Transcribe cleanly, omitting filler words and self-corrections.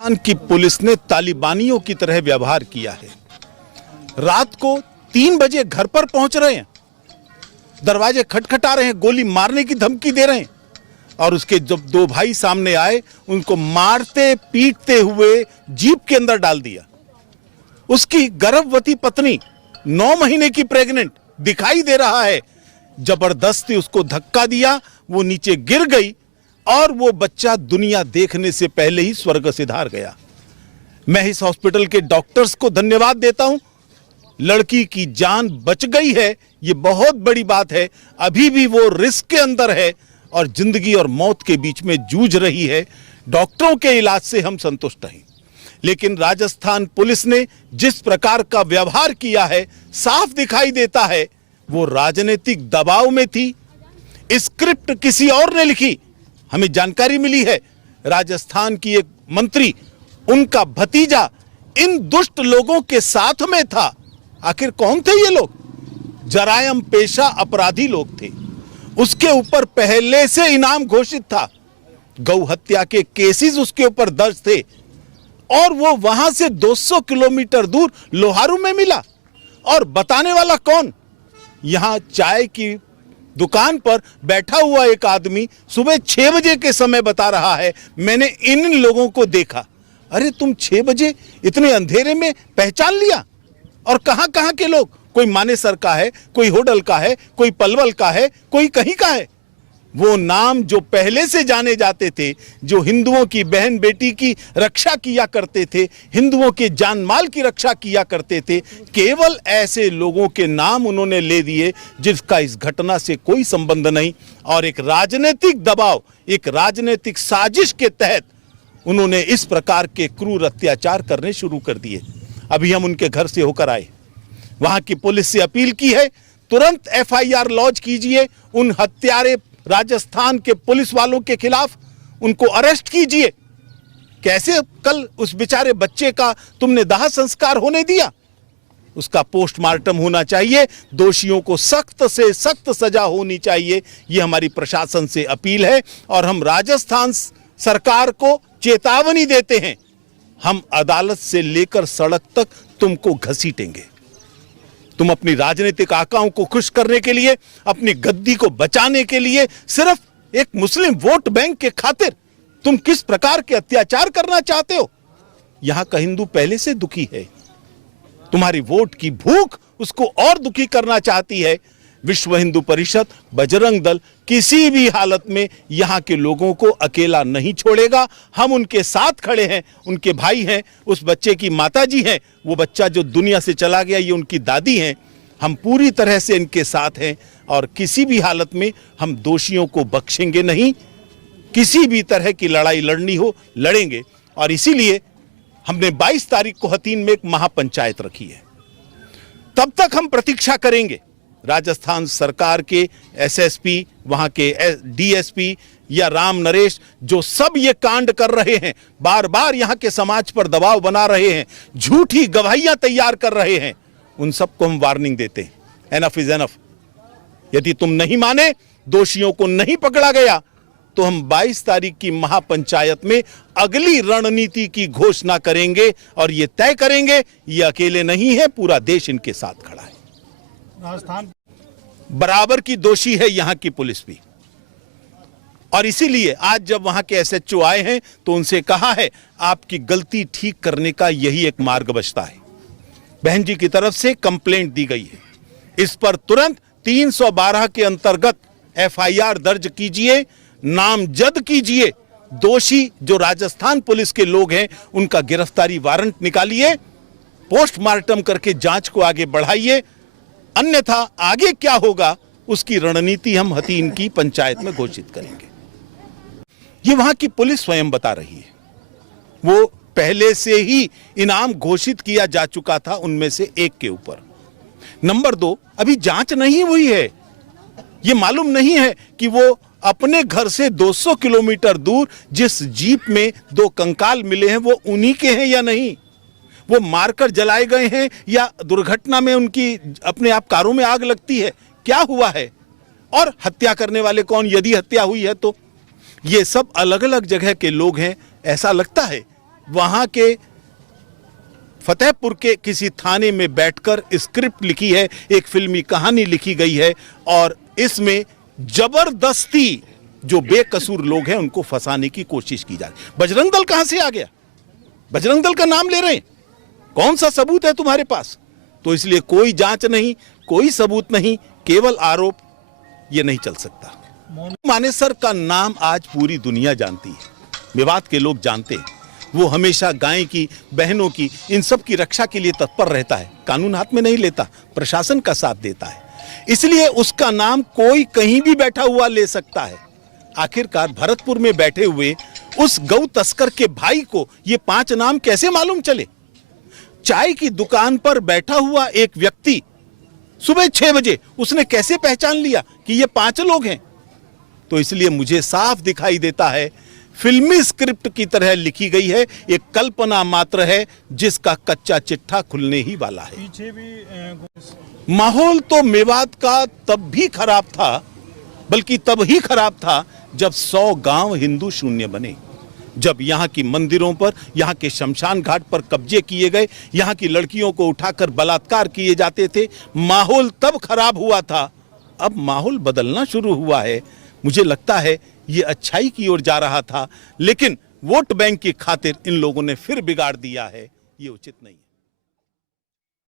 पाकिस्तान की पुलिस ने तालिबानियों की तरह व्यवहार किया है। रात को 3 बजे घर पर पहुंच रहे हैं, दरवाजे खटखटा रहे हैं, गोली मारने की धमकी दे रहे हैं और उसके जब 2 भाई सामने आए उनको मारते पीटते हुए जीप के अंदर डाल दिया। उसकी गर्भवती पत्नी 9 महीने की प्रेग्नेंट दिखाई दे रहा है, जबरदस्ती उसको धक्का दिया, वो नीचे गिर गई और वो बच्चा दुनिया देखने से पहले ही स्वर्ग सिधार गया। मैं इस हॉस्पिटल के डॉक्टर्स को धन्यवाद देता हूं। लड़की की जान बच गई है, ये बहुत बड़ी बात है। अभी भी वो रिस्क के अंदर है और जिंदगी और मौत के बीच में जूझ रही है। डॉक्टरों के इलाज से हम संतुष्ट हैं, लेकिन राजस्थान पुलिस ने जिस प्रकार का व्यवहार किया है, साफ दिखाई देता है वो राजनीतिक दबाव में थी। स्क्रिप्ट किसी और ने लिखी। हमें जानकारी मिली है राजस्थान की एक मंत्री, उनका भतीजा इन दुष्ट लोगों के साथ में था। आखिर कौन थे ये लोग? जरायम पेशा अपराधी लोग थे। उसके ऊपर पहले से इनाम घोषित था, गौ हत्या के केसेस उसके ऊपर दर्ज थे और वो वहां से 200 किलोमीटर दूर लोहारू में मिला। और बताने वाला कौन? यहां चाय की दुकान पर बैठा हुआ एक आदमी सुबह 6 बजे के समय बता रहा है, मैंने इन लोगों को देखा। अरे तुम 6 बजे इतने अंधेरे में पहचान लिया? और कहां कहां के लोग? कोई मानेसर का है, कोई होडल का है, कोई पलवल का है, कोई कहीं का है। वो नाम जो पहले से जाने जाते थे, जो हिंदुओं की बहन बेटी की रक्षा किया करते थे, हिंदुओं के जान माल की रक्षा किया करते थे, केवल ऐसे लोगों के नाम उन्होंने ले दिए जिसका इस घटना से कोई संबंध नहीं। और एक राजनीतिक दबाव, एक राजनीतिक साजिश के तहत उन्होंने इस प्रकार के क्रूर अत्याचार करने शुरू कर दिए। अभी हम उनके घर से होकर आए, वहां की पुलिस से अपील की है, तुरंत FIR लॉन्च कीजिए उन हत्यारे राजस्थान के पुलिस वालों के खिलाफ, उनको अरेस्ट कीजिए। कैसे कल उस बेचारे बच्चे का तुमने दाह संस्कार होने दिया? उसका पोस्टमार्टम होना चाहिए, दोषियों को सख्त से सख्त सजा होनी चाहिए। यह हमारी प्रशासन से अपील है और हम राजस्थान सरकार को चेतावनी देते हैं, हम अदालत से लेकर सड़क तक तुमको घसीटेंगे। तुम अपनी राजनीतिक आकाओं को खुश करने के लिए, अपनी गद्दी को बचाने के लिए, सिर्फ एक मुस्लिम वोट बैंक के खातिर तुम किस प्रकार के अत्याचार करना चाहते हो? यहां का हिंदू पहले से दुखी है, तुम्हारी वोट की भूख उसको और दुखी करना चाहती है। विश्व हिंदू परिषद, बजरंग दल किसी भी हालत में यहां के लोगों को अकेला नहीं छोड़ेगा। हम उनके साथ खड़े हैं, उनके भाई हैं, उस बच्चे की माताजी हैं, वो बच्चा जो दुनिया से चला गया ये उनकी दादी हैं। हम पूरी तरह से इनके साथ हैं और किसी भी हालत में हम दोषियों को बख्शेंगे नहीं। किसी भी तरह की लड़ाई लड़नी हो लड़ेंगे और इसीलिए हमने 22 तारीख को हतीन में एक महापंचायत रखी है। तब तक हम प्रतीक्षा करेंगे राजस्थान सरकार के SSP, वहां के DSP या राम नरेश, जो सब ये कांड कर रहे हैं, बार बार यहां के समाज पर दबाव बना रहे हैं, झूठी गवाहियां तैयार कर रहे हैं, उन सबको हम वार्निंग देते हैं, एनफ इज एनफ। यदि तुम नहीं माने, दोषियों को नहीं पकड़ा गया, तो हम 22 तारीख की महापंचायत में अगली रणनीति की घोषणा करेंगे और ये तय करेंगे ये अकेले नहीं है, पूरा देश इनके साथ खड़ा है। राजस्थान बराबर की दोषी है यहां की पुलिस भी, और इसीलिए आज जब वहां के SHO आए हैं तो उनसे कहा है आपकी गलती ठीक करने का यही एक मार्ग बचता है। बहन जी की तरफ से कंप्लेंट दी गई है, इस पर तुरंत 312 के अंतर्गत FIR दर्ज कीजिए, नामजद कीजिए। दोषी जो राजस्थान पुलिस के लोग हैं उनका गिरफ्तारी वारंट निकालिए, पोस्टमार्टम करके जांच को आगे बढ़ाइए। अन्यथा आगे क्या होगा उसकी रणनीति हम हतीन की पंचायत में घोषित करेंगे। ये वहां की पुलिस स्वयं बता रही है, वो पहले से ही इनाम घोषित किया जा चुका था उनमें से एक के ऊपर। नंबर 2, अभी जांच नहीं हुई है, ये मालूम नहीं है कि वो अपने घर से 200 किलोमीटर दूर जिस जीप में 2 कंकाल मिले हैं वो उन्हीं के हैं या नहीं, वो मारकर जलाए गए हैं या दुर्घटना में उनकी अपने आप कारों में आग लगती है, क्या हुआ है? और हत्या करने वाले कौन, यदि हत्या हुई है तो? ये सब अलग अलग जगह के लोग हैं। ऐसा लगता है वहां के फतेहपुर के किसी थाने में बैठकर स्क्रिप्ट लिखी है, एक फिल्मी कहानी लिखी गई है और इसमें जबरदस्ती जो बेकसूर लोग हैं उनको फंसाने की कोशिश की जा रही है। बजरंग दल कहां से आ गया? बजरंग दल का नाम ले रहे हैं, कौन सा सबूत है तुम्हारे पास? तो इसलिए कोई जांच नहीं, कोई सबूत नहीं, केवल आरोप, ये नहीं चल सकता। मानेसर का नाम आज पूरी दुनिया जानती है, मेवात के लोग जानते हैं। वो हमेशा गाय की, बहनों की, इन सब की रक्षा के लिए तत्पर रहता है, कानून हाथ में नहीं लेता, प्रशासन का साथ देता है। इसलिए उसका नाम कोई कहीं भी बैठा हुआ ले सकता है। आखिरकार भरतपुर में बैठे हुए उस गौ तस्कर के भाई को ये 5 नाम कैसे मालूम चले? चाय की दुकान पर बैठा हुआ एक व्यक्ति सुबह 6 बजे उसने कैसे पहचान लिया कि ये 5 लोग हैं? तो इसलिए मुझे साफ दिखाई देता है फिल्मी स्क्रिप्ट की तरह लिखी गई है, एक कल्पना मात्र है जिसका कच्चा चिट्ठा खुलने ही वाला है। पीछे भी माहौल तो मेवात का तब भी खराब था, बल्कि तब ही खराब था जब 100 गांव हिंदू शून्य बने, जब यहाँ की मंदिरों पर, यहाँ के शमशान घाट पर कब्जे किए गए, यहाँ की लड़कियों को उठाकर बलात्कार किए जाते थे। माहौल तब खराब हुआ था, अब माहौल बदलना शुरू हुआ है। मुझे लगता है ये अच्छाई की ओर जा रहा था, लेकिन वोट बैंक की खातिर इन लोगों ने फिर बिगाड़ दिया है, ये उचित नहीं है।